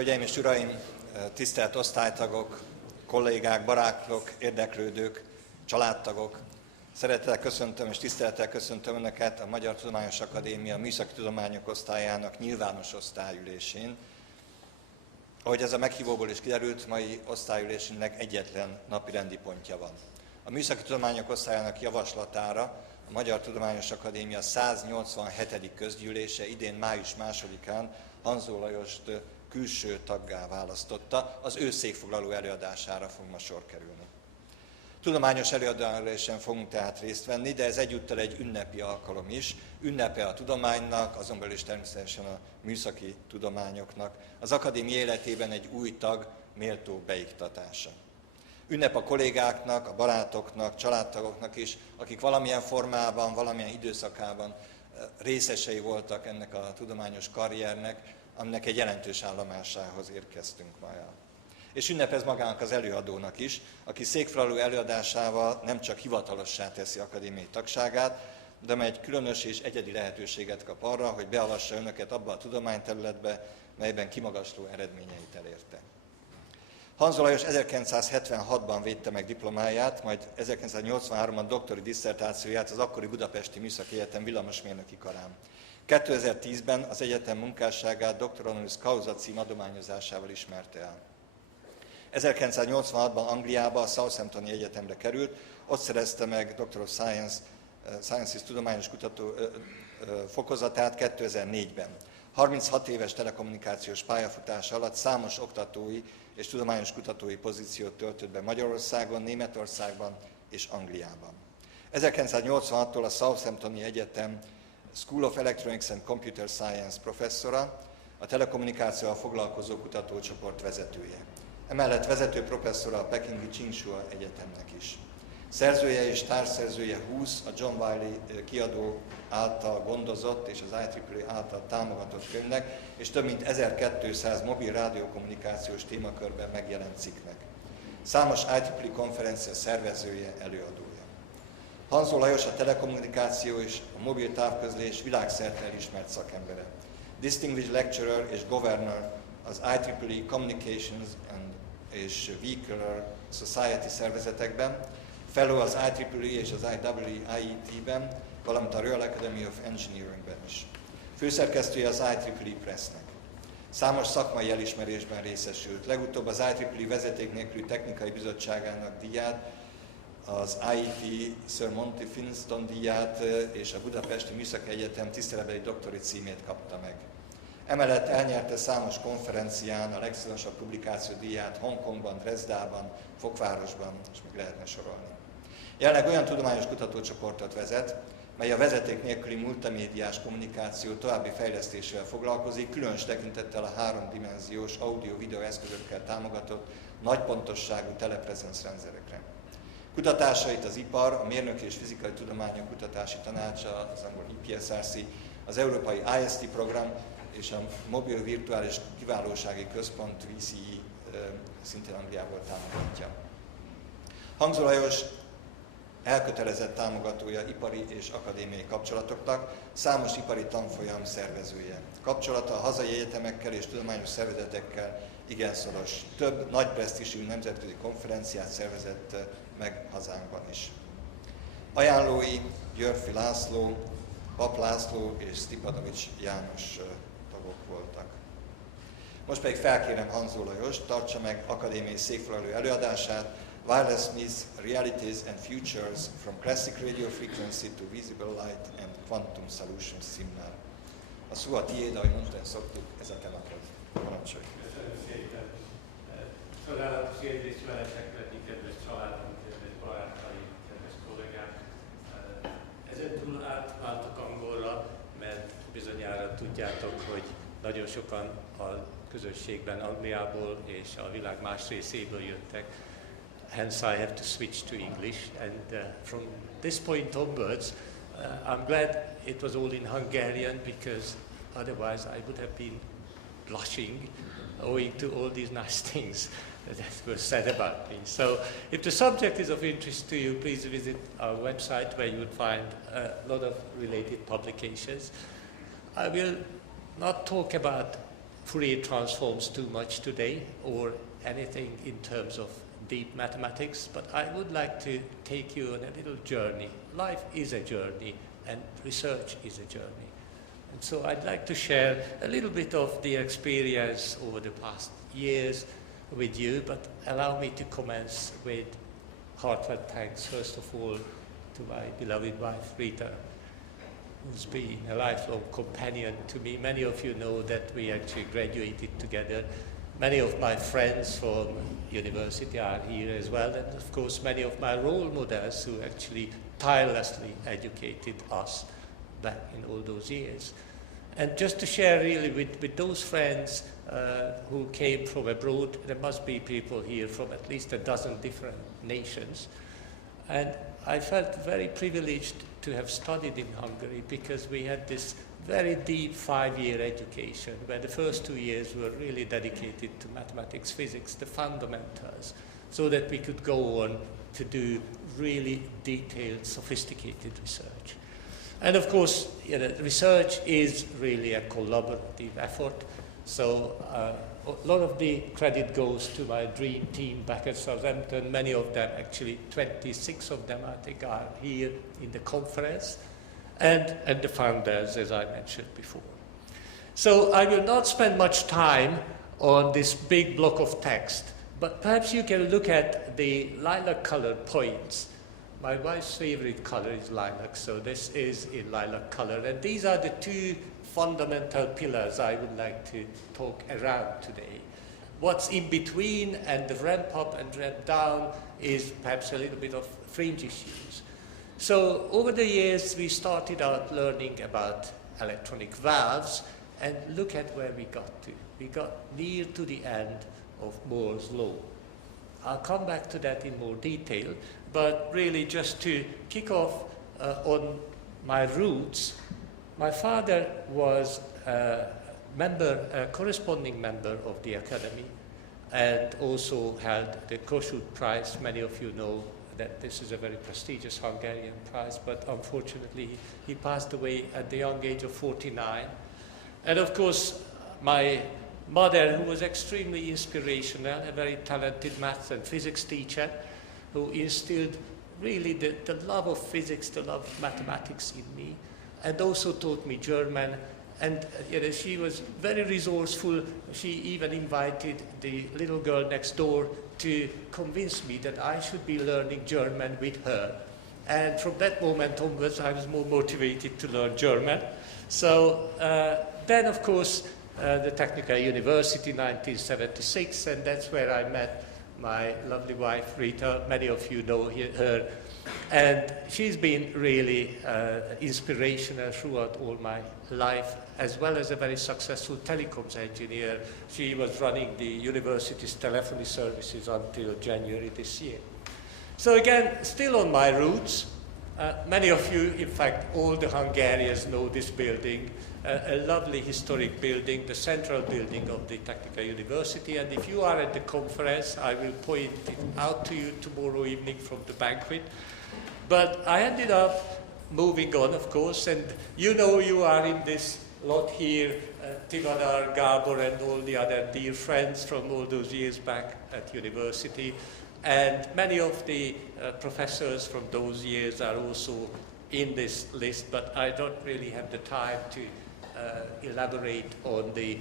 Hölgyeim és uraim, tisztelt osztálytagok, kollégák, barátok, érdeklődők, családtagok! Szeretettel köszöntöm és tisztelettel köszöntöm Önöket a Magyar Tudományos Akadémia Műszaki Tudományok Osztályának nyilvános osztályülésén. Ahogy ez a meghívóból is kiderült, mai osztályülésünknek egyetlen napirendi pontja van. A Műszaki Tudományok Osztályának javaslatára a Magyar Tudományos Akadémia 187. közgyűlése idén május 2-án Hanzó Lajost külső taggá választotta, az ő székfoglaló előadására fog ma sor kerülni. Tudományos előadáson fogunk tehát részt venni, de ez egyúttal egy ünnepi alkalom is. Ünnepe a tudománynak, azon belül is természetesen a műszaki tudományoknak. Az akadémia életében egy új tag méltó beiktatása. Ünnep a kollégáknak, a barátoknak, családtagoknak is, akik valamilyen formában, valamilyen időszakában részesei voltak ennek a tudományos karriernek, aminek egy jelentős állomásához érkeztünk ma el. És ünnep ez magának az előadónak is, aki székfoglaló előadásával nem csak hivatalossá teszi akadémiai tagságát, de egy különös és egyedi lehetőséget kap arra, hogy beavassa önöket abba a tudományterületbe, melyben kimagasló eredményeit elérte. Hanzó Lajos 1976-ban védte meg diplomáját, majd 1983-ban doktori disszertációját az akkori Budapesti Műszaki Egyetem villamosmérnöki karán. 2010-ben az egyetem munkásságát Dr. Honoris Causa cím adományozásával ismerte el. 1986-ban Angliába, a Southamptoni Egyetemre került, ott szerezte meg Doctor of Sciences tudományos kutató fokozatát 2004-ben. 36 éves telekommunikációs pályafutása alatt számos oktatói és tudományos kutatói pozíciót töltött be Magyarországon, Németországban és Angliában. 1986-tól a Southamptoni Egyetem School of Electronics and Computer Science professzora, a telekommunikációval foglalkozó kutatócsoport vezetője. Emellett vezető professzora a pekingi Tsinghua Egyetemnek is. Szerzője és társszerzője 20 a John Wiley kiadó által gondozott és az IEEE által támogatott könyvnek, és több mint 1200 mobil rádiókommunikációs témakörben megjelent cikknek. Számos IEEE konferencia szervezője, előadója. Hanzó Lajos a telekommunikáció és a mobil távközlés világszerte elismert szakembere. Distinguished Lecturer és Governor az IEEE Communications és Vehicular Society szervezetekben, Fellow az IEEE és az IEEE-ben, valamint a Royal Academy of Engineeringben is. Főszerkesztője az IEEE Pressnek. Számos szakmai elismerésben részesült, legutóbb az IEEE vezeték nélküli technikai bizottságának díját, az IET Sir Monty Finston díját és a Budapesti Műszaki Egyetem tiszteletbeli doktori címét kapta meg. Emellett elnyerte számos konferencián a legszínösebb publikáció díját Hongkongban, Dresdában, Fokvárosban, és még lehetne sorolni. Jelenleg olyan tudományos kutatócsoportot vezet, mely a vezeték nélküli multimédiás kommunikáció további fejlesztésével foglalkozik, különös tekintettel a 3-dimenziós audio-video eszközökkel támogatott nagy pontosságú teleprezenc rendszerekre. Kutatásait az ipar, a Mérnöki és Fizikai Tudományok Kutatási Tanácsa, az angol IPSRC, az Európai IST program és a Mobil Virtuális Kiválósági Központ VCE szintén Angliából támogatja. Hanzó Lajos elkötelezett támogatója ipari és akadémiai kapcsolatoknak, számos ipari tanfolyam szervezője. Kapcsolata a hazai egyetemekkel és tudományos szervezetekkel igen szoros. Több nagy presztízsű nemzetközi konferenciát szervezett meg hazánkban is. Ajánlói Györfi László, Pap László és Stipanovics János tagok voltak. Most pedig felkérem Hanzó Lajost, tartsa meg akadémiai székfoglaló előadását, Wireless Meets Realities and Futures from Classic Radio Frequency to Visible Light and Quantum Solutions címmel. A szó a tiéd, ahogy mondani szoktuk, ez a te napod. Parancsolj! Köszönöm szépen! Csodálatos érzés veletek lenni, kedves családom, kedves barátaim, kedves kollégák! Ezentúl átváltok angolra, mert bizonyára tudjátok, hogy nagyon sokan a közösségben Angliából és a világ más részéből jöttek. Hence I have to switch to English, and from this point onwards, I'm glad it was all in Hungarian, because otherwise I would have been blushing owing to all these nice things that were said about me. So if the subject is of interest to you, please visit our website where you will find a lot of related publications. I will not talk about Fourier transforms too much today or anything in terms of deep mathematics, but I would like to take you on a little journey. Life is a journey and research is a journey. And so I'd like to share a little bit of the experience over the past years with you, but allow me to commence with heartfelt thanks, first of all, to my beloved wife, Rita, who's been a lifelong companion to me. Many of you know that we actually graduated together. Many of my friends from university are here as well, and of course many of my role models who actually tirelessly educated us back in all those years. And just to share really with those friends who came from abroad, there must be people here from at least a dozen different nations. And I felt very privileged to have studied in Hungary because we had this very deep 5-year education where the first 2 years were really dedicated to mathematics, physics, the fundamentals, so that we could go on to do really detailed, sophisticated research. And of course, research is really a collaborative effort. So a lot of the credit goes to my dream team back at Southampton. Many of them, actually 26 of them, I think, are here in the conference, and the founders, as I mentioned before. So I will not spend much time on this big block of text, but perhaps you can look at the lilac-colored points. My wife's favorite color is lilac, so this is in lilac color. And these are the two fundamental pillars I would like to talk around today. What's in between and the ramp up and ramp down is perhaps a little bit of fringe issues. So over the years, we started out learning about electronic valves, and look at where we got to. We got near to the end of Moore's law. I'll come back to that in more detail, but really just to kick off on my roots, my father was a corresponding member of the Academy, and also held the Kossuth Prize. Many of you know that this is a very prestigious Hungarian prize, but unfortunately he passed away at the young age of 49. And of course, my mother, who was extremely inspirational, a very talented maths and physics teacher, who instilled really the love of physics, the love of mathematics in me, and also taught me German. And she was very resourceful. She even invited the little girl next door to convince me that I should be learning German with her. And from that moment onwards, I was more motivated to learn German. So then, of course, the Technical University, 1976, and that's where I met my lovely wife, Rita. Many of you know her. And she's been really inspirational throughout all my life, as well as a very successful telecoms engineer. She was running the university's telephony services until January this year. So again, still on my roots, many of you, in fact, all the Hungarians know this building, a lovely historic building, the central building of the Technical University. And if you are at the conference, I will point it out to you tomorrow evening from the banquet. But I ended up moving on, of course, and you know you are in this lot here, Tivadar, Gabor, and all the other dear friends from all those years back at university. And many of the professors from those years are also in this list, but I don't really have the time to elaborate on the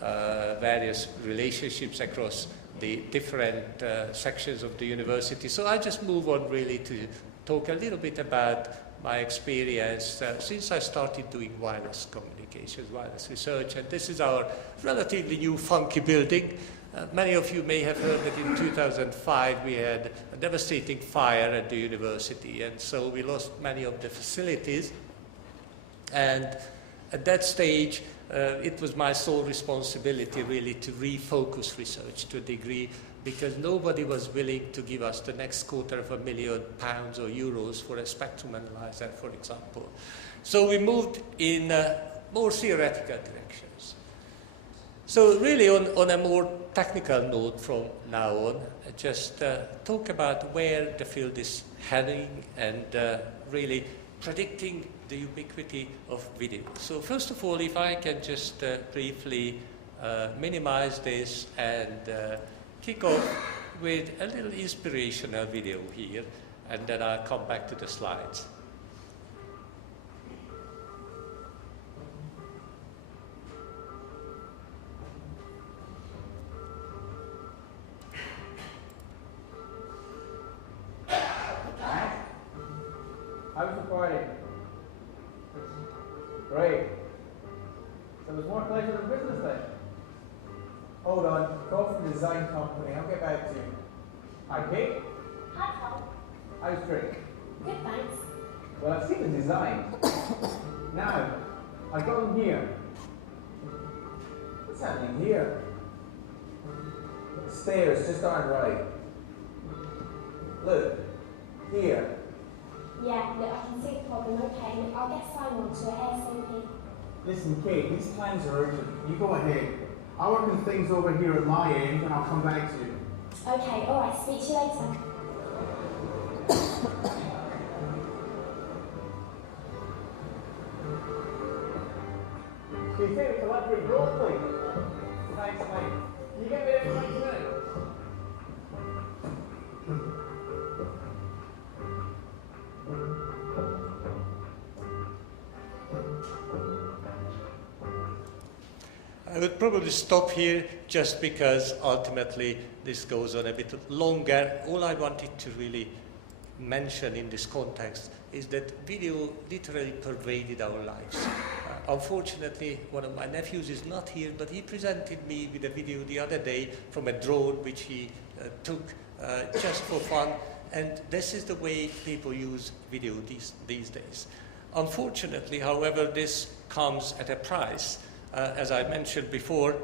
various relationships across the different sections of the university. So I just move on really to talk a little bit about my experience since I started doing wireless communications, wireless research. And this is our relatively new funky building. Many of you may have heard that in 2005 we had a devastating fire at the university, and so we lost many of the facilities. And at that stage, it was my sole responsibility really to refocus research to a degree, because nobody was willing to give us the next £250,000 or euros for a spectrum analyzer, for example. So we moved in more theoretical directions. So really on a more technical note from now on, just talk about where the field is heading and really predicting the ubiquity of video. So first of all, if I can just briefly minimize this and kick off with a little inspirational video here, and then I'll come back to the slides. How's the party? Great. So there's more pleasure than business then? Hold on, call from the design company, I'll get back to you. Hi, Kate. Hi, Tom. How's drink? Good, thanks. Well, I've seen the design. Now, I've got them here. What's happening here? The stairs just aren't right. Look, here. Yeah, look, I can see the problem. Okay, look, I'll get Simon to it ASAP. Listen, Kate, these plans are urgent. You go ahead. I'll work on things over here at my end, and I'll come back to you. Okay, alright, speak to you later. Can you take me to Ludwig Grove, please? Thanks, mate. Can you get me there in 20 minutes? I would probably stop here just because ultimately this goes on a bit longer. All I wanted to really mention in this context is that video literally pervaded our lives. Unfortunately, one of my nephews is not here, but he presented me with a video the other day from a drone which he took just for fun, and this is the way people use video these days. Unfortunately, however, this comes at a price. As I mentioned before,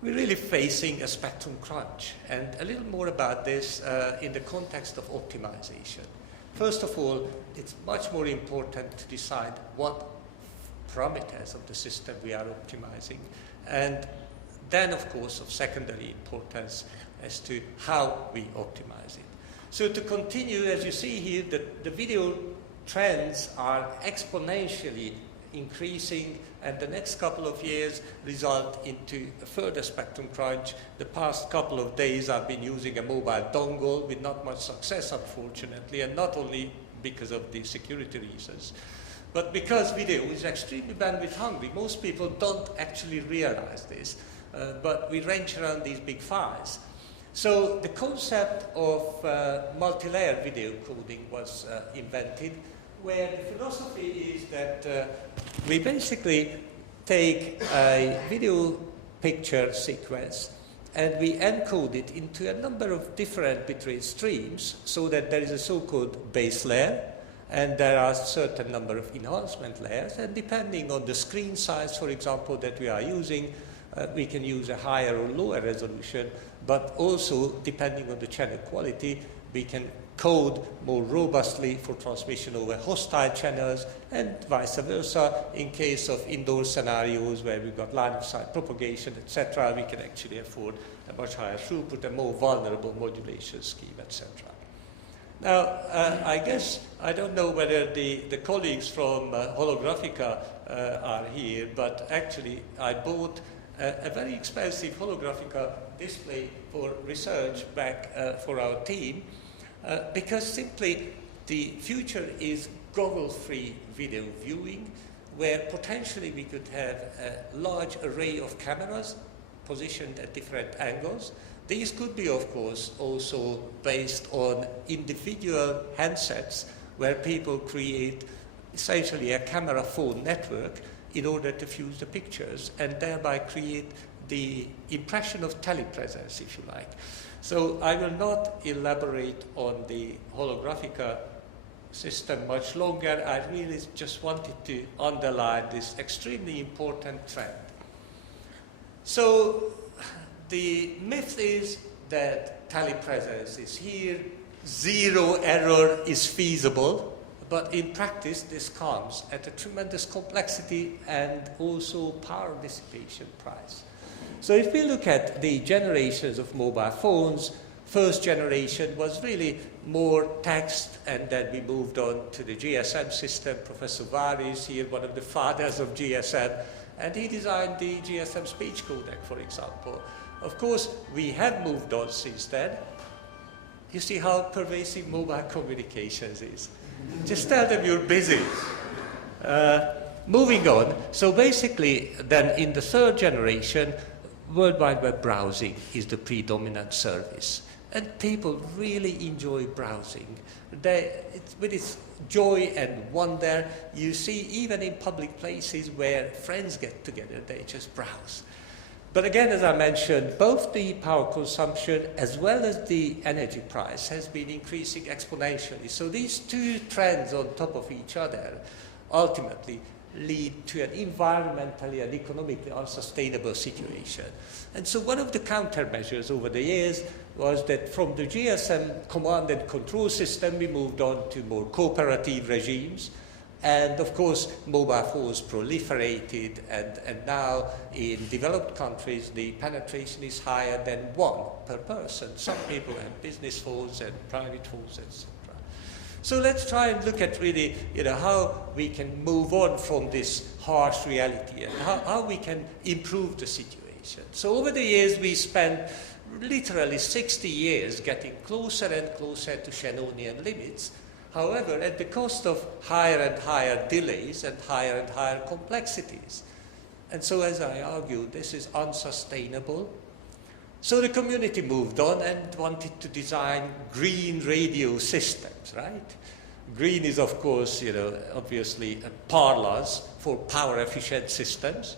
we're really facing a spectrum crunch, and a little more about this in the context of optimization. First of all, it's much more important to decide what parameters of the system we are optimizing, and then, of course, of secondary importance as to how we optimize it. So to continue, as you see here, the video trends are exponentially increasing, and the next couple of years result into a further spectrum crunch. The past couple of days I've been using a mobile dongle with not much success, unfortunately, and not only because of the security reasons, but because video is extremely bandwidth hungry. Most people don't actually realize this, but we wrench around these big files. So the concept of multi-layer video coding was invented, where the philosophy is that we basically take a video picture sequence and we encode it into a number of different bitrate streams so that there is a so-called base layer, and there are a certain number of enhancement layers, and depending on the screen size, for example, that we are using, we can use a higher or lower resolution, but also depending on the channel quality, we can code more robustly for transmission over hostile channels, and vice versa. In case of indoor scenarios where we've got line of sight propagation, etc., we can actually afford a much higher throughput, a more vulnerable modulation scheme, etc. Now, I guess, I don't know whether the colleagues from Holographica are here, but actually I bought a very expensive Holographica display for research back for our team, because simply the future is goggle-free video viewing, where potentially we could have a large array of cameras positioned at different angles. These could be, of course, also based on individual handsets, where people create essentially a camera phone network in order to fuse the pictures and thereby create the impression of telepresence, if you like. So I will not elaborate on the Holographica system much longer. I really just wanted to underline this extremely important trend. So the myth is that telepresence is here, zero error is feasible, but in practice this comes at a tremendous complexity and also power dissipation price. So if we look at the generations of mobile phones, first generation was really more text, and then we moved on to the GSM system. Professor Vary is here, one of the fathers of GSM, and he designed the GSM speech codec, for example. Of course, we have moved on since then. You see how pervasive mobile communications is. Just tell them you're busy. Moving on, so basically then in the third generation, World Wide Web browsing is the predominant service. And people really enjoy browsing. With its joy and wonder, you see even in public places where friends get together, they just browse. But again, as I mentioned, both the power consumption as well as the energy price has been increasing exponentially. So these two trends on top of each other ultimately lead to an environmentally and economically unsustainable situation. And so one of the countermeasures over the years was that from the GSM command and control system, we moved on to more cooperative regimes. And of course, mobile phones proliferated, and now in developed countries, the penetration is higher than 1 per person. Some people have business phones and private phones, etc. So let's try and look at really, how we can move on from this harsh reality and how we can improve the situation. So over the years, we spent literally 60 years getting closer and closer to Shannonian limits. However, at the cost of higher and higher delays and higher complexities. And so, as I argued, this is unsustainable. So the community moved on and wanted to design green radio systems, right? Green is, of course, obviously a parlance for power-efficient systems.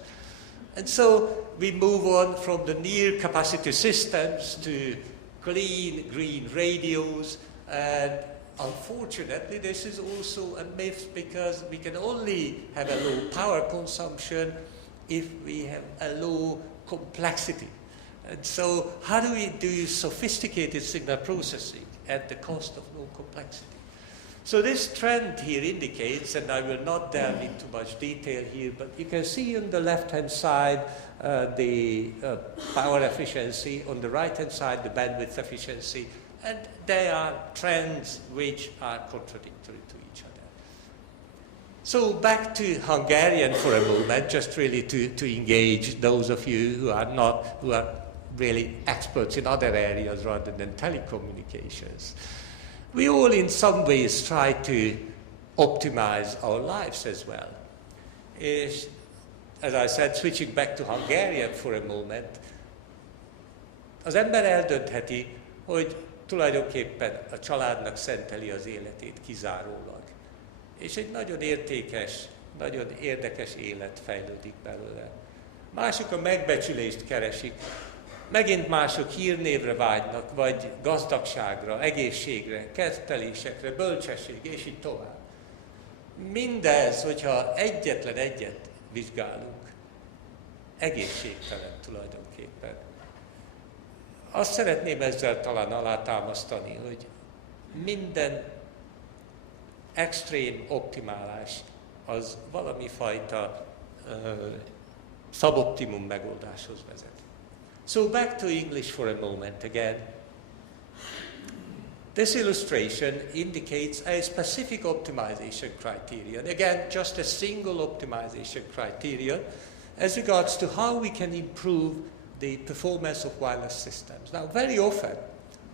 And so we move on from the near capacity systems to clean green radios, and unfortunately, this is also a myth because we can only have a low power consumption if we have a low complexity. And so how do we do sophisticated signal processing at the cost of low complexity? So this trend here indicates, and I will not delve into much detail here, but you can see on the left-hand side the power efficiency, on the right-hand side the bandwidth efficiency, and they are trends which are contradictory to each other. So back to Hungarian for a moment, just really to engage those of you who are really experts in other areas rather than telecommunications. We all in some ways try to optimize our lives as well. As I said, switching back to Hungarian for a moment, az ember eldöntheti, hogy tulajdonképpen a családnak szenteli az életét kizárólag. És egy nagyon értékes, nagyon érdekes élet fejlődik belőle. Mások a megbecsülést keresik, megint mások hírnévre vágynak, vagy gazdagságra, egészségre, kettelésekre, bölcsesség, és így tovább. Mindez, hogyha egyetlen egyet vizsgálunk, egészségtelen tulajdonképpen. Azt szeretném ezzel talán alátámasztani, hogy minden extrém optimálás az valami fajta suboptimum megoldáshoz vezet. So back to English for a moment again. This illustration indicates a specific optimization criterion. Again, just a single optimization criterion as regards to how we can improve the performance of wireless systems. Now, very often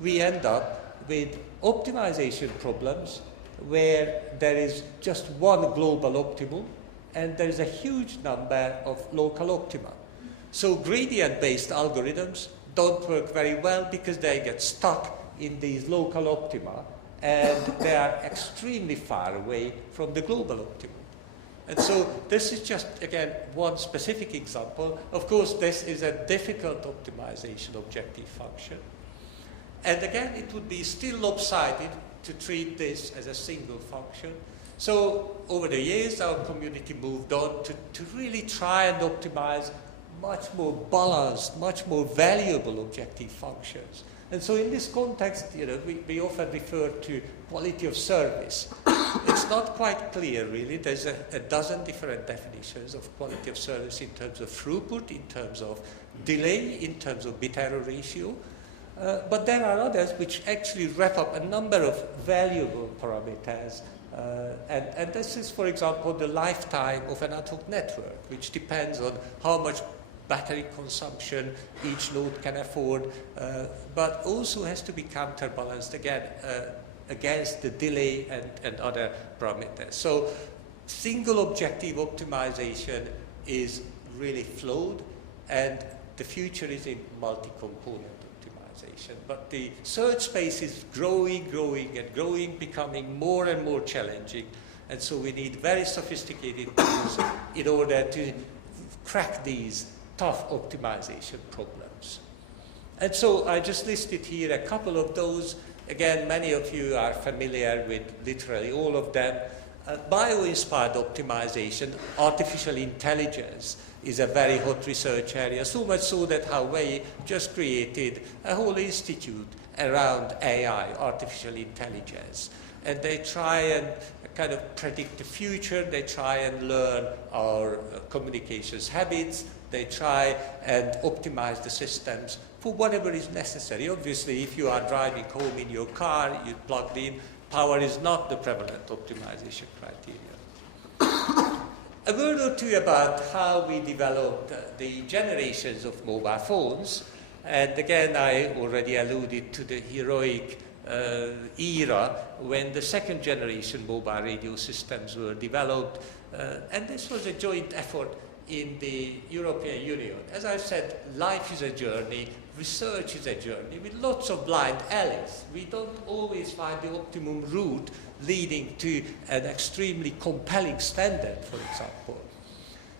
we end up with optimization problems where there is just one global optimum and there is a huge number of local optima. So gradient-based algorithms don't work very well because they get stuck in these local optima and they are extremely far away from the global optimum. And so this is just, again, one specific example. Of course, this is a difficult optimization objective function. And again, it would be still lopsided to treat this as a single function. So over the years, our community moved on to really try and optimize much more balanced, much more valuable objective functions. And so in this context, we often refer to quality of service. It's not quite clear, really. There's a dozen different definitions of quality of service in terms of throughput, in terms of delay, in terms of bit error ratio. But there are others which actually wrap up a number of valuable parameters. And this is, for example, the lifetime of an ad hoc network, which depends on how much battery consumption each node can afford, but also has to be counterbalanced again against the delay and other parameters. So single objective optimization is really flawed, and the future is in multi-component optimization. But the search space is growing, becoming more and more challenging, and so we need very sophisticated tools in order to crack these tough optimization problems. And so I just listed here a couple of those. Again, many of you are familiar with literally all of them. Bio-inspired optimization, artificial intelligence, is a very hot research area, so much so that Huawei just created a whole institute around AI, artificial intelligence. And they try and kind of predict the future, they try and learn our communications habits, they try and optimize the systems for whatever is necessary. Obviously, if you are driving home in your car, you plugged in, power is not the prevalent optimization criteria. A word or two about how we developed the generations of mobile phones. And again, I already alluded to the heroic era when the second generation mobile radio systems were developed. And this was a joint effort in the European Union. As I said, life is a journey, research is a journey with lots of blind alleys. We don't always find the optimum route leading to an extremely compelling standard, for example.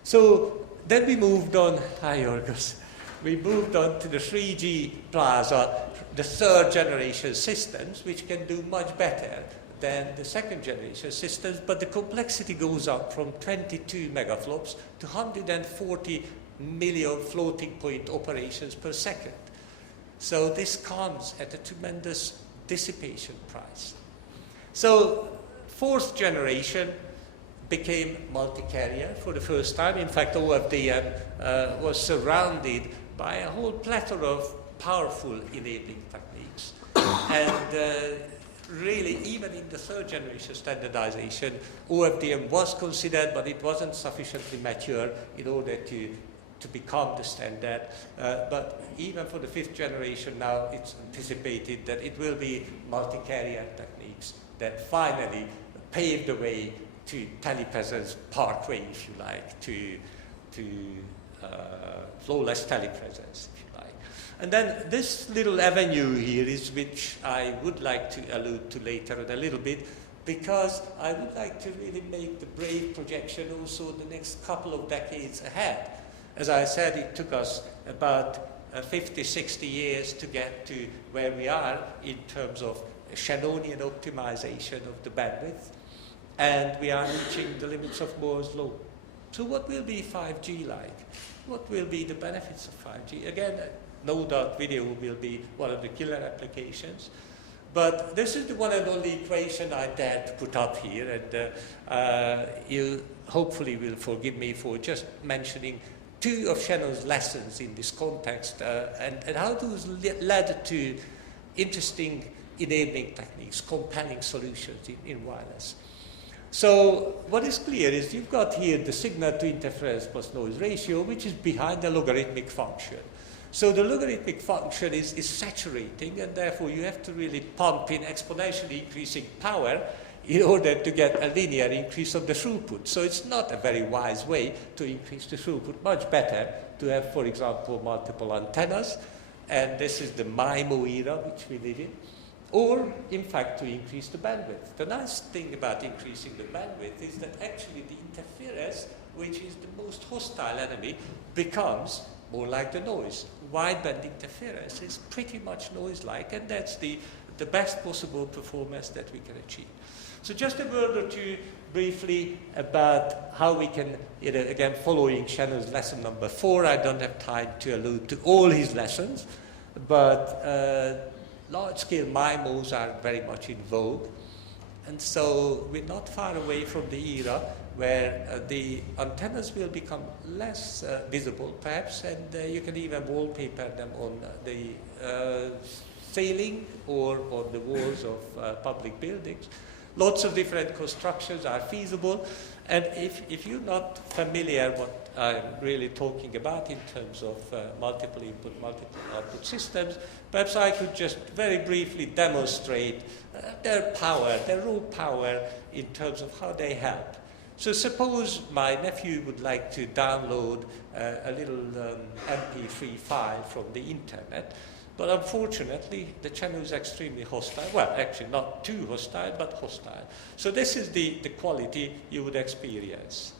So then we moved on, hi Yorgos, we moved on to the 3G plaza, the third generation systems, which can do much better than the second generation systems, but the complexity goes up from 22 megaflops to 140 million floating point operations per second. So this comes at a tremendous dissipation price. So fourth generation became multi-carrier for the first time. In fact, OFDM was surrounded by a whole plethora of powerful enabling techniques. And really, even in the third generation standardization, OFDM was considered, but it wasn't sufficiently mature in order to become the standard. But even for the fifth generation now, it's anticipated that it will be multi-carrier techniques that finally pave the way to telepresence parkway, if you like, to flawless telepresence, if you like. And then this little avenue here is which I would like to allude to later on a little bit, because I would like to really make the brave projection also the next couple of decades ahead. As I said, it took us about 50, 60 years to get to where we are in terms of Shannonian optimization of the bandwidth, and we are reaching the limits of Moore's law. So what will be 5G like? What will be the benefits of 5G? Again, no doubt video will be one of the killer applications. But this is the one and only equation I dare to put up here, and you hopefully will forgive me for just mentioning two of Shannon's lessons in this context, and how those led to interesting enabling techniques, compelling solutions in wireless. So what is clear is you've got here the signal to interference plus noise ratio, which is behind the logarithmic function. So the logarithmic function is saturating, and therefore you have to really pump in exponentially increasing power in order to get a linear increase of the throughput. So it's not a very wise way to increase the throughput. Much better to have, for example, multiple antennas, and this is the MIMO era which we live in, or in fact to increase the bandwidth. The nice thing about increasing the bandwidth is that actually the interference, which is the most hostile enemy, becomes more like the noise. Wideband interference is pretty much noise-like, and that's the best possible performance that we can achieve. So just a word or two briefly about how we can, again, following Shannon's lesson number 4, I don't have time to allude to all his lessons, but large-scale MIMOs are very much in vogue. And so we're not far away from the era where the antennas will become less visible, perhaps, and you can even wallpaper them on the ceiling or on the walls of public buildings. Lots of different constructions are feasible, and if you're not familiar what I'm really talking about in terms of multiple input, multiple output systems, perhaps I could just very briefly demonstrate their power, their raw power in terms of how they help. So suppose my nephew would like to download a little MP3 file from the internet, but unfortunately the channel is extremely hostile. Well, actually not too hostile, but hostile. So this is the quality you would experience.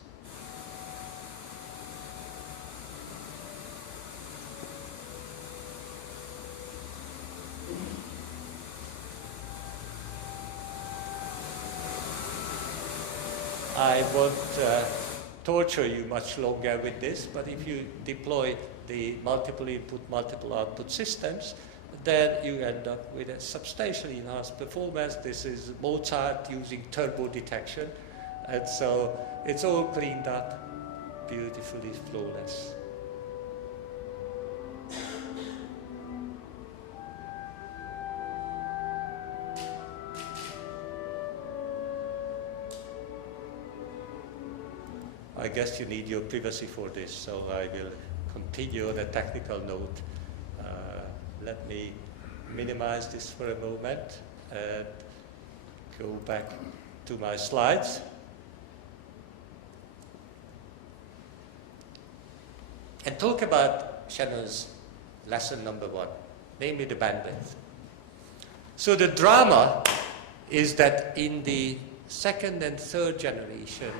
I won't torture you much longer with this, but if you deploy the multiple input, multiple output systems, then you end up with a substantially enhanced performance. This is Mozart using turbo detection, and so it's all cleaned up, beautifully flawless. I guess you need your privacy for this, so I will continue on a technical note. Let me minimize this for a moment and go back to my slides. And talk about Shannon's lesson number 1, namely the bandwidth. So the drama is that in the second and third generation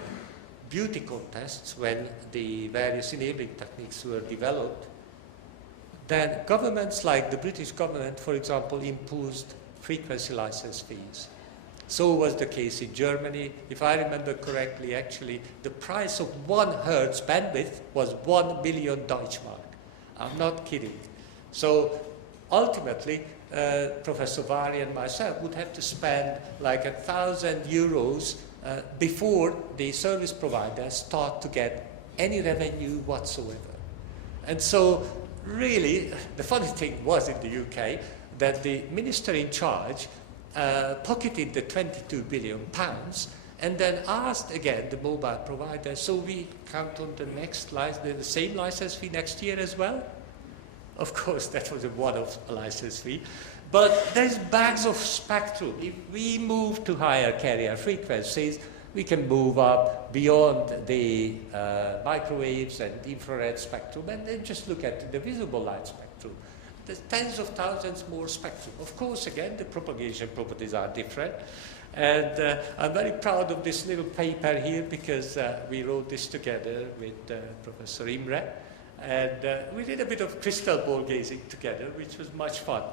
beauty contests, when the various enabling techniques were developed, then governments like the British government, for example, imposed frequency license fees. So was the case in Germany. If I remember correctly, actually, the price of 1 hertz bandwidth was 1 million Deutschmark. I'm not kidding. So ultimately, Professor Vari and myself would have to spend like 1,000 euros before the service providers start to get any revenue whatsoever. And so really, the funny thing was in the UK that the minister in charge pocketed the 22 billion pounds and then asked again the mobile provider, so we count on the next the same license fee next year as well? Of course, that was a one-off license fee. But there's bags of spectrum. If we move to higher carrier frequencies, we can move up beyond the microwaves and infrared spectrum and then just look at the visible light spectrum. There's tens of thousands more spectrum. Of course, again, the propagation properties are different. And I'm very proud of this little paper here because we wrote this together with Professor Imre. And we did a bit of crystal ball gazing together, which was much fun.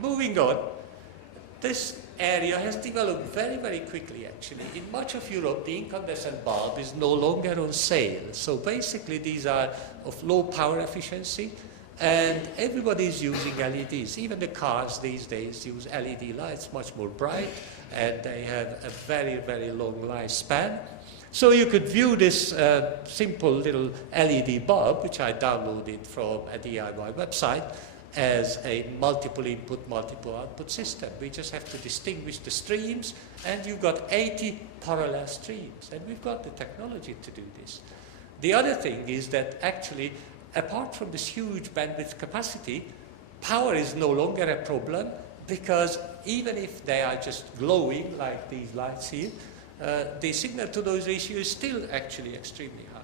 Moving on, this area has developed very, very quickly, actually. In much of Europe, the incandescent bulb is no longer on sale. So basically, these are of low power efficiency, and everybody is using LEDs. Even the cars these days use LED lights, much more bright, and they have a very, very long lifespan. So you could view this simple little LED bulb, which I downloaded from a DIY website, as a multiple input, multiple output system. We just have to distinguish the streams, and you've got 80 parallel streams, and we've got the technology to do this. The other thing is that actually, apart from this huge bandwidth capacity, power is no longer a problem, because even if they are just glowing like these lights here, the signal-to-noise ratio is still actually extremely high.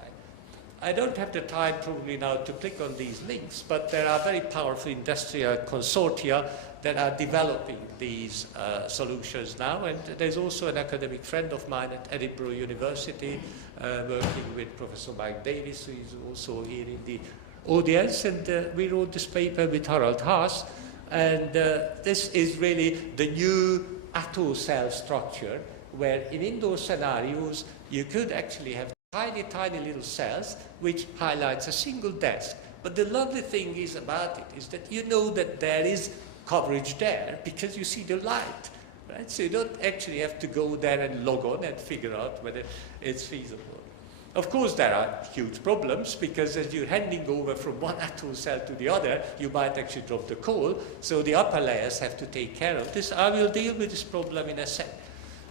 I don't have the time probably now to click on these links, but there are very powerful industrial consortia that are developing these solutions now, and there's also an academic friend of mine at Edinburgh University working with Professor Mike Davis, who is also here in the audience, and we wrote this paper with Harald Haas, and this is really the new atoll cell structure, where in indoor scenarios you could actually have tiny, tiny little cells which highlights a single desk. But the lovely thing is about it is that you know that there is coverage there because you see the light, right? So you don't actually have to go there and log on and figure out whether it's feasible. Of course, there are huge problems because as you're handing over from one atoll cell to the other, you might actually drop the coal. So the upper layers have to take care of this. I will deal with this problem in a sec.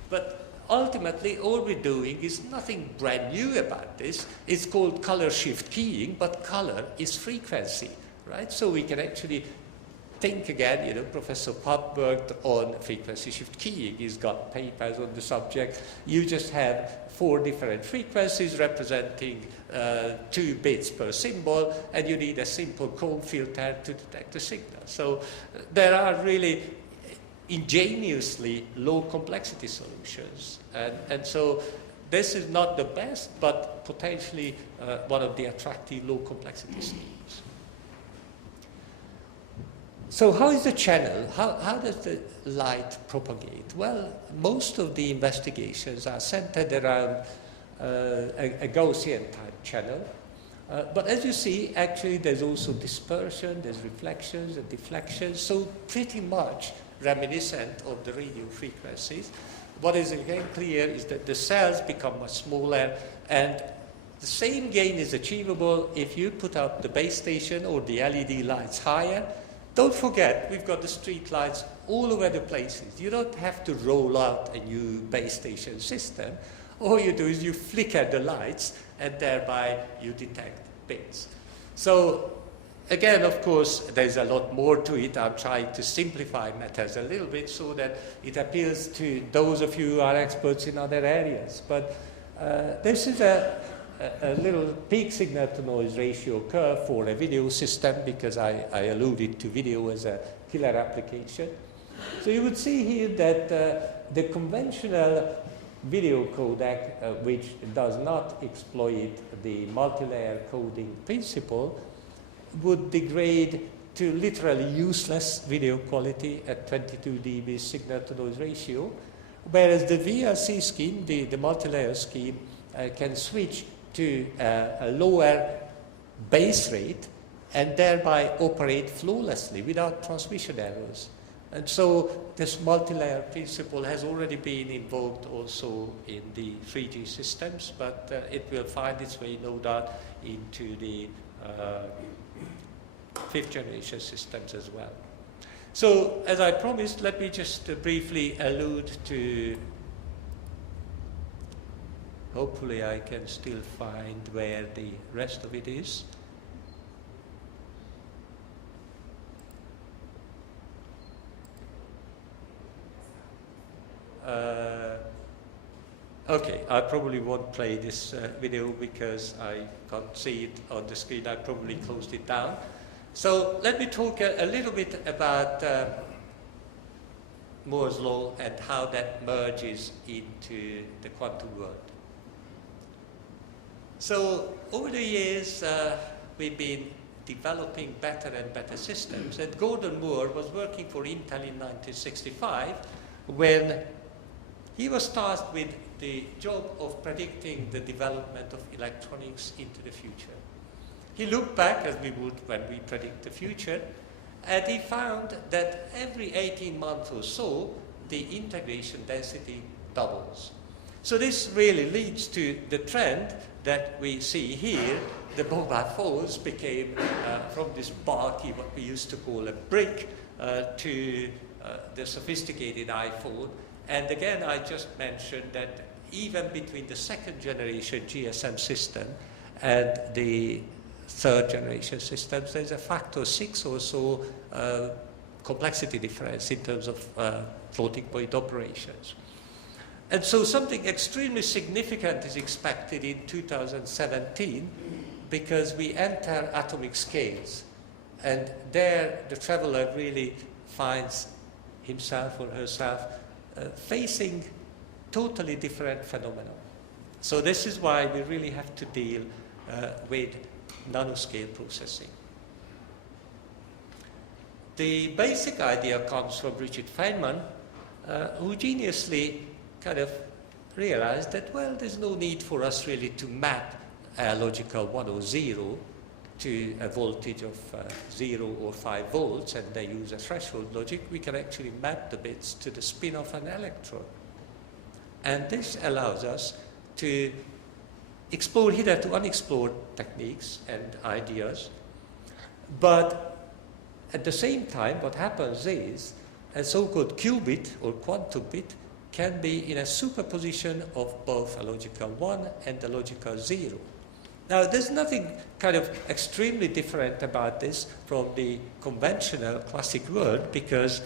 But ultimately, all we're doing is nothing brand new about this. It's called color shift keying, but color is frequency, right? So we can actually think again, you know, Professor Putt worked on frequency shift keying. He's got papers on the subject. You just have 4 different frequencies representing 2 bits per symbol, and you need a simple comb filter to detect the signal. So there are really ingeniously low complexity solutions. And so this is not the best, but potentially one of the attractive low complexity schemes. So how is the channel? How does the light propagate? Well, most of the investigations are centered around a Gaussian type channel. But as you see, actually there's also dispersion, there's reflections and deflections, so pretty much reminiscent of the radio frequencies. What is again clear is that the cells become much smaller, and the same gain is achievable if you put up the base station or the LED lights higher. Don't forget, we've got the street lights all over the places. You don't have to roll out a new base station system. All you do is you flicker the lights, and thereby you detect bits. So again, of course, there's a lot more to it. I'm trying to simplify matters a little bit so that it appeals to those of you who are experts in other areas. But this is a little peak signal to noise ratio curve for a video system, because I alluded to video as a killer application. So you would see here that the conventional video codec, which does not exploit the multi-layer coding principle, would degrade to literally useless video quality at 22 dB signal to noise ratio, whereas the VLC scheme, the multi-layer scheme, can switch to a lower base rate and thereby operate flawlessly without transmission errors. And so this multi-layer principle has already been invoked also in the 3G systems, but it will find its way, no doubt, into the 5th generation systems as well. So, as I promised, let me just briefly allude to, hopefully I can still find where the rest of it is. Okay, I probably won't play this video because I can't see it on the screen. I probably closed it down. So let me talk a little bit about Moore's law and how that merges into the quantum world. So over the years, we've been developing better and better systems. And Gordon Moore was working for Intel in 1965 when he was tasked with the job of predicting the development of electronics into the future. He looked back, as we would when we predict the future, and he found that every 18 months or so, the integration density doubles. So this really leads to the trend that we see here. The mobile phones became from this bulky, what we used to call a brick, to the sophisticated iPhone. And again, I just mentioned that even between the 2nd generation GSM system and the 3rd generation systems, there's a factor 6 or so complexity difference in terms of floating point operations. And so something extremely significant is expected in 2017 because we enter atomic scales. And there the traveler really finds himself or herself facing totally different phenomena. So this is why we really have to deal with nanoscale processing. The basic idea comes from Richard Feynman, who geniusly kind of realized that, well, there's no need for us really to map a logical 1 or 0 to a voltage of 0 or 5 volts, and they use a threshold logic. We can actually map the bits to the spin of an electron. And this allows us to explore hitherto unexplored techniques and ideas. But at the same time, what happens is a so-called qubit or quantum bit can be in a superposition of both a logical 1 and a logical 0. Now, there's nothing kind of extremely different about this from the conventional classic world, because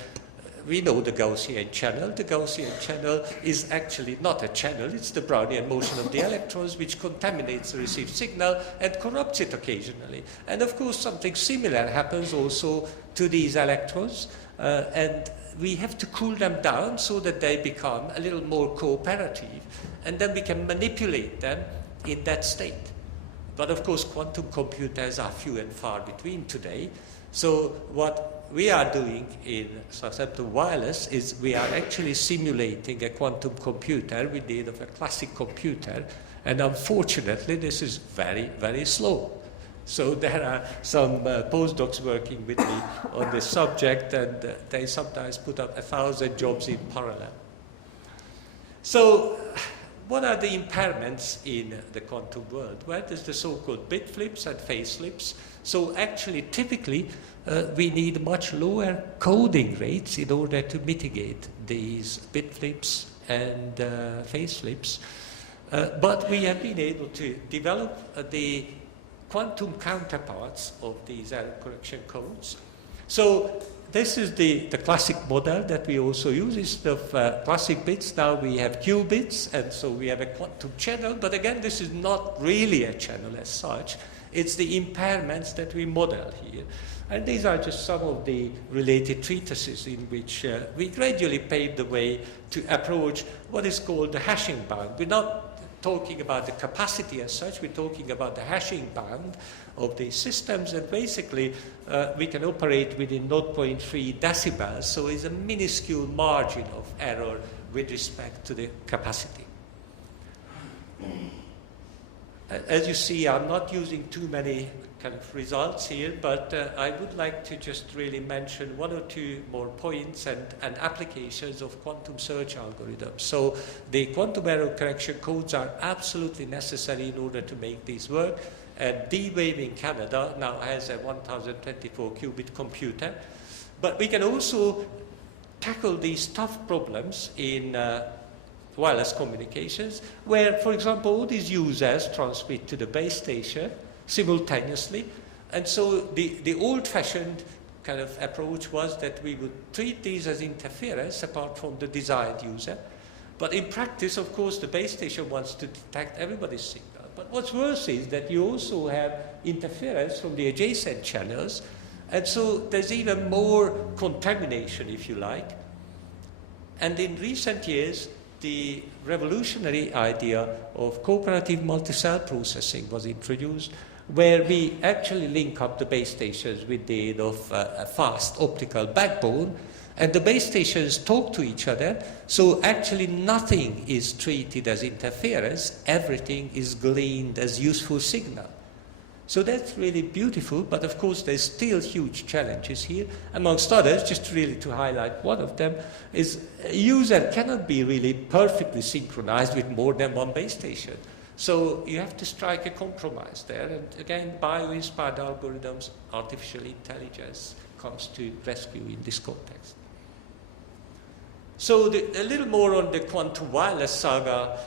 we know the Gaussian channel. The Gaussian channel is actually not a channel, it's the Brownian motion of the electrons which contaminates the received signal and corrupts it occasionally. And of course something similar happens also to these electrons, and we have to cool them down so that they become a little more cooperative, and then we can manipulate them in that state. But of course quantum computers are few and far between today, so what we are doing in Southampton Wireless is we are actually simulating a quantum computer with the aid of a classic computer, and unfortunately this is very, very slow. So there are some postdocs working with me on this subject, and they sometimes put up 1,000 jobs in parallel. So what are the impairments in the quantum world? Well, there's the so-called bit flips and phase flips. So actually, typically, we need much lower coding rates in order to mitigate these bit flips and phase flips. But we have been able to develop the quantum counterparts of these error correction codes. So this is the classic model that we also use. Instead of classic bits, now we have qubits, and so we have a quantum channel. But again, this is not really a channel as such. It's the impairments that we model here. And these are just some of the related treatises in which we gradually paved the way to approach what is called the hashing bound. We're not talking about the capacity as such, we're talking about the hashing band of these systems, and basically we can operate within 0.3 decibels, so it's a minuscule margin of error with respect to the capacity. As you see, I'm not using too many kind of results here, but I would like to just really mention one or two more points and applications of quantum search algorithms. So the quantum error correction codes are absolutely necessary in order to make these work. And D-Wave in Canada now has a 1024 qubit computer. But we can also tackle these tough problems in wireless communications, where, for example, all these users transmit to the base station simultaneously. And so the old-fashioned kind of approach was that we would treat these as interference apart from the desired user. But in practice, of course, the base station wants to detect everybody's signal. But what's worse is that you also have interference from the adjacent channels, and so there's even more contamination, if you like. And in recent years, the revolutionary idea of cooperative multi-cell processing was introduced, where we actually link up the base stations with the aid of a fast optical backbone, and the base stations talk to each other, so actually nothing is treated as interference, everything is gleaned as useful signal. So that's really beautiful, but of course there's still huge challenges here. Amongst others, just really to highlight one of them, is a user cannot be really perfectly synchronized with more than one base station. So you have to strike a compromise there, and again, bio-inspired algorithms, artificial intelligence comes to rescue in this context. So a little more on the quantum wireless saga,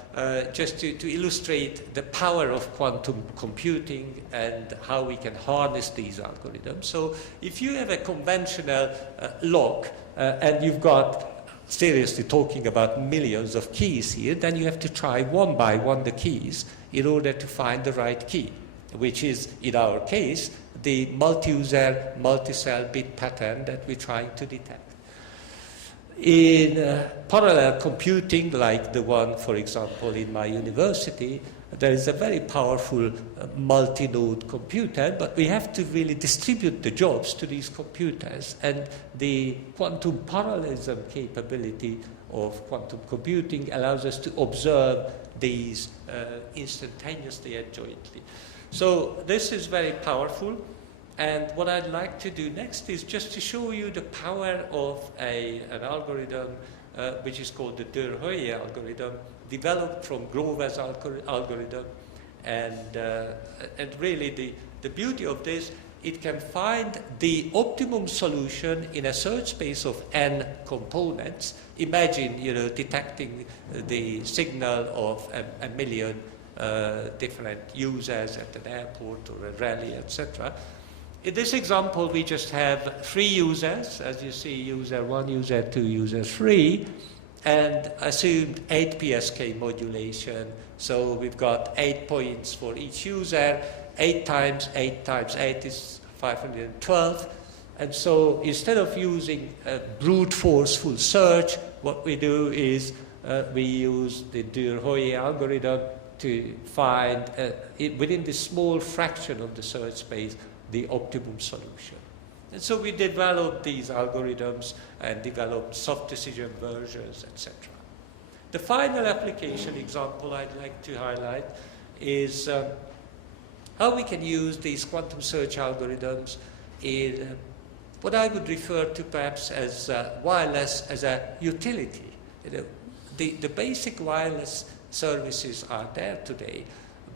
just to illustrate the power of quantum computing and how we can harness these algorithms. So if you have a conventional lock and you've got, seriously talking about millions of keys here, then you have to try one by one the keys in order to find the right key, which is, in our case, the multi-user, multi-cell bit pattern that we're trying to detect. In parallel computing, like the one, for example, in my university, there is a very powerful multi-node computer, but we have to really distribute the jobs to these computers. And the quantum parallelism capability of quantum computing allows us to observe these instantaneously and jointly. So this is very powerful. And what I'd like to do next is just to show you the power of an algorithm which is called the de Hoye algorithm, developed from Grover's algorithm, And really the beauty of this, it can find the optimum solution in a search space of n components. Imagine, detecting the signal of a million different users at an airport or a rally, etc. In this example, we just have 3 users, as you see, user 1, user 2, user 3, and assumed 8 PSK modulation. So we've got 8 points for each user. 8 times 8 times 8 is 512. And so instead of using a brute forceful search, what we do is we use the Dürr-Hoye algorithm to find, within this small fraction of the search space, the optimum solution. And so we developed these algorithms and developed soft decision versions, etc. The final application example I'd like to highlight is how we can use these quantum search algorithms in what I would refer to perhaps as wireless as a utility. The basic wireless services are there today,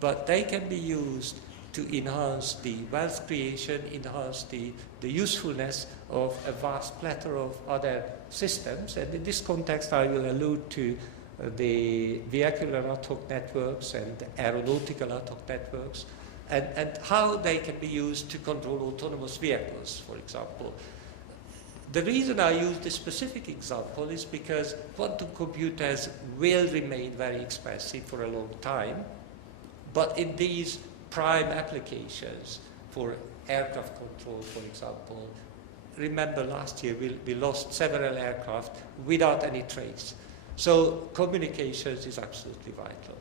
but they can be used to enhance the wealth creation, enhance the usefulness of a vast plethora of other systems. And in this context, I will allude to the vehicular ad hoc networks and aeronautical ad hoc networks, and how they can be used to control autonomous vehicles, for example. The reason I use this specific example is because quantum computers will remain very expensive for a long time, but in these prime applications for aircraft control, for example, remember last year we lost several aircraft without any trace. So communications is absolutely vital.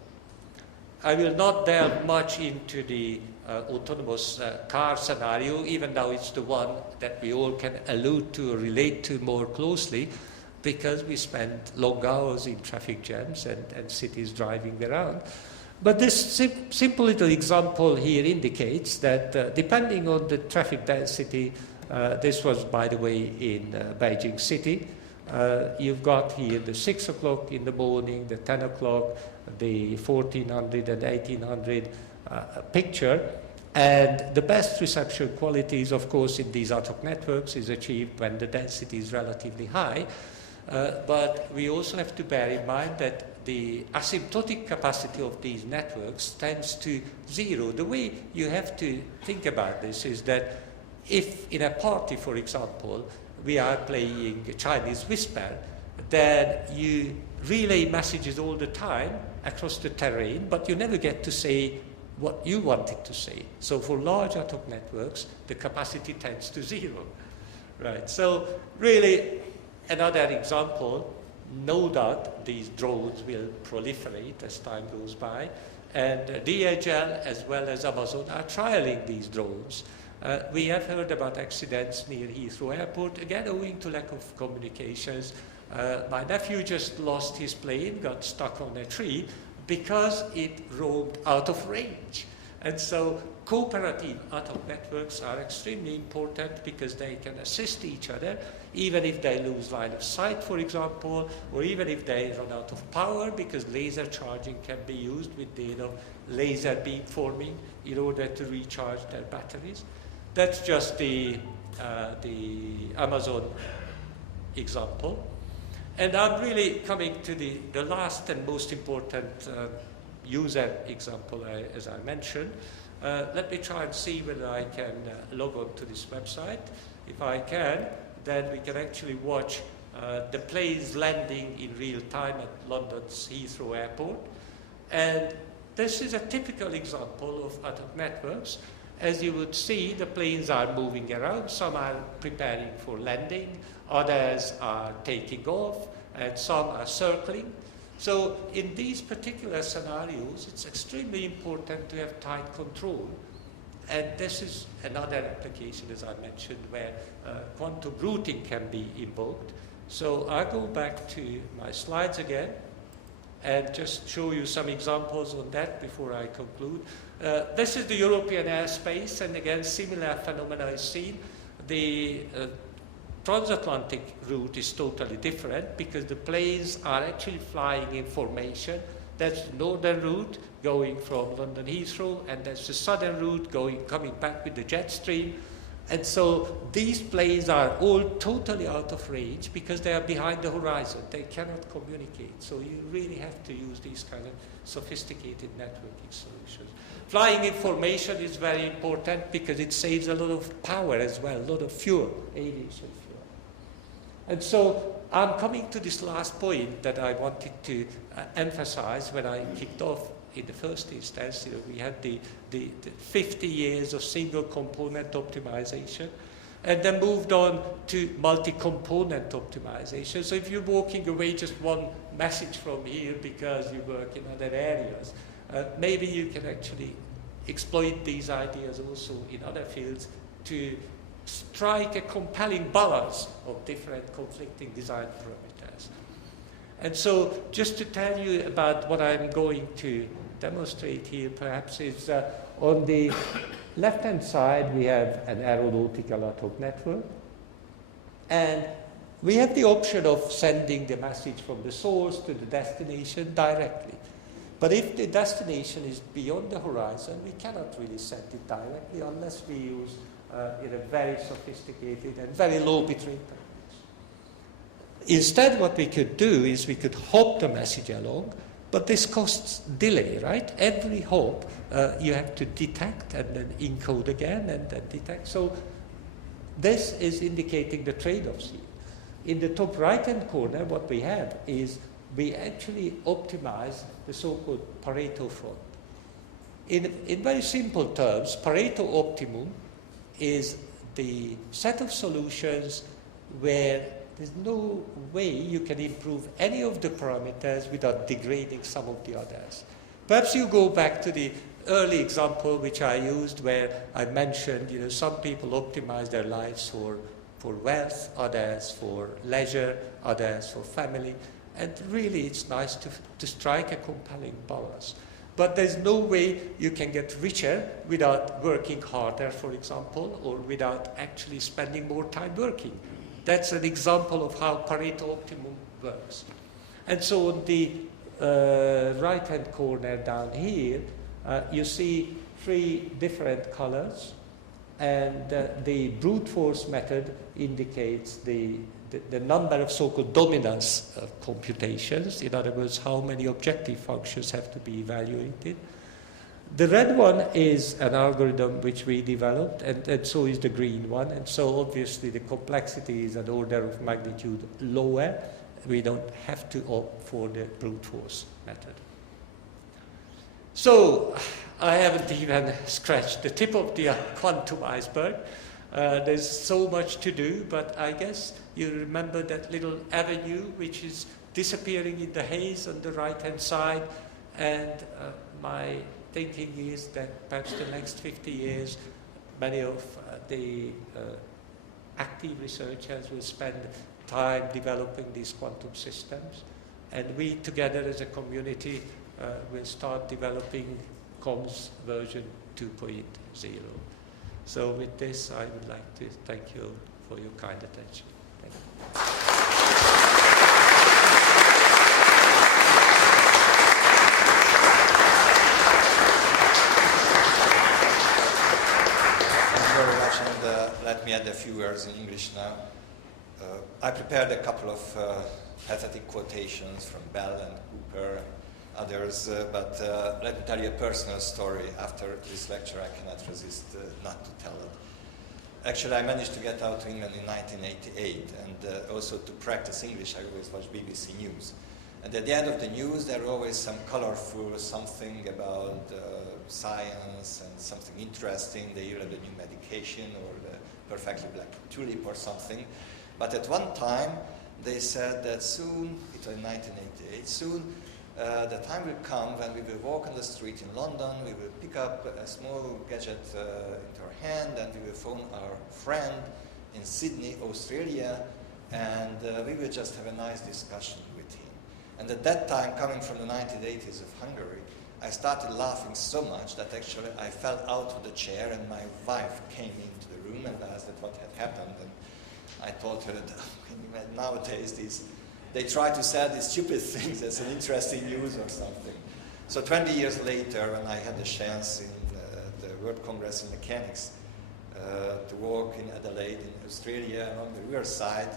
I will not delve much into the autonomous car scenario, even though it's the one that we all can allude to or relate to more closely, because we spend long hours in traffic jams and cities driving around. But this simple little example here indicates that depending on the traffic density, this was, by the way, in Beijing City, you've got here the 6 o'clock in the morning, the 10 o'clock, the 1400 and 1800 picture. And the best reception qualities, of course, in these ad hoc networks is achieved when the density is relatively high. But we also have to bear in mind that the asymptotic capacity of these networks tends to 0. The way you have to think about this is that if in a party, for example, we are playing Chinese Whisper, then you relay messages all the time across the terrain, but you never get to say what you wanted to say. So for large ad hoc networks, the capacity tends to 0. Right. So really, another example, no doubt these drones will proliferate as time goes by, and DHL as well as Amazon are trialing these drones. We have heard about accidents near Heathrow Airport, again owing to lack of communications. My nephew just lost his plane, got stuck on a tree because it roamed out of range. And so cooperative ad hoc networks are extremely important because they can assist each other, even if they lose line of sight, for example, or even if they run out of power, because laser charging can be used with the laser beam forming in order to recharge their batteries. That's just the Amazon example. And I'm really coming to the last and most important user example, as I mentioned. Let me try and see whether I can log on to this website. If I can, then we can actually watch the planes landing in real time at London's Heathrow Airport. And this is a typical example of ad hoc networks. As you would see, the planes are moving around. Some are preparing for landing, others are taking off, and some are circling. So in these particular scenarios, it's extremely important to have tight control. And this is another application, as I mentioned, where quantum routing can be invoked. So I'll go back to my slides again and just show you some examples on that before I conclude. This is the European airspace, and again, similar phenomena is seen. The transatlantic route is totally different because the planes are actually flying in formation. That's the northern route going from London Heathrow, and that's the southern route coming back with the jet stream. And so these planes are all totally out of range because they are behind the horizon. They cannot communicate. So you really have to use these kind of sophisticated networking solutions. Flying information is very important because it saves a lot of power as well, a lot of fuel, aviation fuel. And so I'm coming to this last point that I wanted to emphasize when I kicked off in the first instance. We had the 50 years of single component optimization, and then moved on to multi-component optimization. So if you're walking away just one message from here because you work in other areas, maybe you can actually exploit these ideas also in other fields to strike a compelling balance of different conflicting design parameters. And so just to tell you about what I'm going to demonstrate here perhaps is on the left-hand side we have an aeronautical ad hoc network, and we have the option of sending the message from the source to the destination directly. But if the destination is beyond the horizon, we cannot really send it directly unless we use in a very sophisticated and very low bitrate package. Instead, what we could do is we could hop the message along, but this costs delay, right? Every hop you have to detect and then encode again and then detect. So this is indicating the trade-offs here. In the top right-hand corner, what we have is we actually optimize the so-called Pareto front. In very simple terms, Pareto optimum is the set of solutions where there's no way you can improve any of the parameters without degrading some of the others. Perhaps you go back to the early example which I used where I mentioned, some people optimize their lives for wealth, others for leisure, others for family. And really it's nice to strike a compelling balance. But there's no way you can get richer without working harder, for example, or without actually spending more time working. That's an example of how Pareto optimum works. And so on the right-hand corner down here, you see 3 different colors, and the brute force method indicates the number of so-called dominance computations, in other words, how many objective functions have to be evaluated. The red one is an algorithm which we developed, and so is the green one, and so obviously the complexity is an order of magnitude lower. We don't have to opt for the brute force method. So I haven't even scratched the tip of the quantum iceberg. There's so much to do, but I guess you remember that little avenue which is disappearing in the haze on the right-hand side, and my thinking is that perhaps the next 50 years, many of the active researchers will spend time developing these quantum systems, and we together as a community will start developing comms version 2.0. So with this, I would like to thank you for your kind attention. Thank you. Thank you very much, and let me add a few words in English now. I prepared a couple of pathetic quotations from Bell and Cooper and others, but let me tell you a personal story. After this lecture, I cannot resist not to tell it. Actually, I managed to get out to England in 1988, and also to practice English, I always watched BBC News. And at the end of the news, there were always some colorful something about science and something interesting. They either the new medication or the perfectly black tulip or something. But at one time, they said that soon, it was in 1988, soon the time will come when we will walk on the street in London, we will pick up a small gadget into our hand, and we will phone our friend in Sydney, Australia, and we will just have a nice discussion with him. And at that time, coming from the 1980s of Hungary, I started laughing so much that actually I fell out of the chair, and my wife came into the room and asked what had happened. And I told her that nowadays these they try to sell these stupid things as an interesting news or something. So 20 years later, when I had the chance in the World Congress in Mechanics to walk in Adelaide in Australia along the riverside,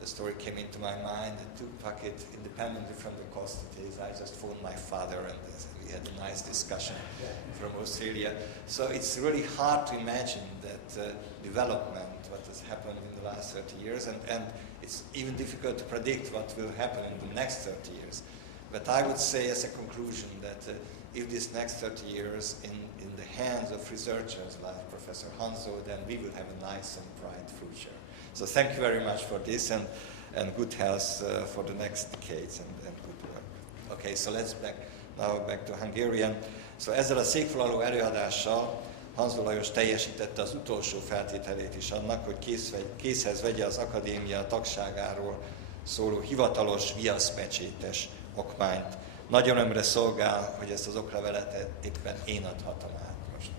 the story came into my mind. I took it independently from the cost it is. I just phoned my father and we had a nice discussion from Australia. So it's really hard to imagine that development, what has happened in the last 30 years, and it's even difficult to predict what will happen in the next 30 years. But I would say as a conclusion that if this next 30 years in the hands of researchers like Professor Hanzó, then we will have a nice and bright future. So thank you very much for this and good health for the next decades and good work. Okay, so let's now back to Hungarian. So ezzel a székfoglaló előadással Hanzó Lajos teljesítette az utolsó feltételét is annak, hogy készhez vegye az akadémia tagságáról szóló hivatalos viaszpecsétes okmányt. Nagy örömre szolgál, hogy ezt az oklevelet éppen én adhatom át most.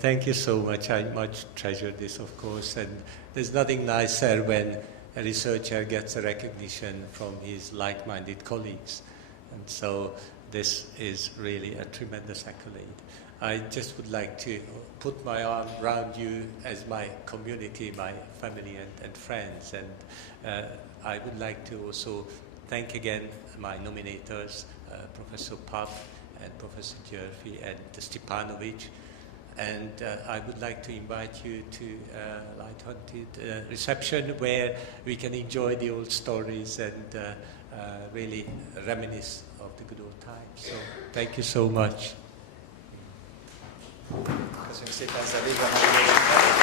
Thank you so much. I much treasure this, of course, and there's nothing nicer when a researcher gets a recognition from his like-minded colleagues. And so this is really a tremendous accolade. I just would like to put my arm around you as my community, my family and friends, and I would like to also thank again my nominators, Professor Papp and Professor Györfi and Stepanovic. And I would like to invite you to a light-hearted reception where we can enjoy the old stories and really reminisce of the good old times. So thank you so much. Köszönjük szépen, ezzel végre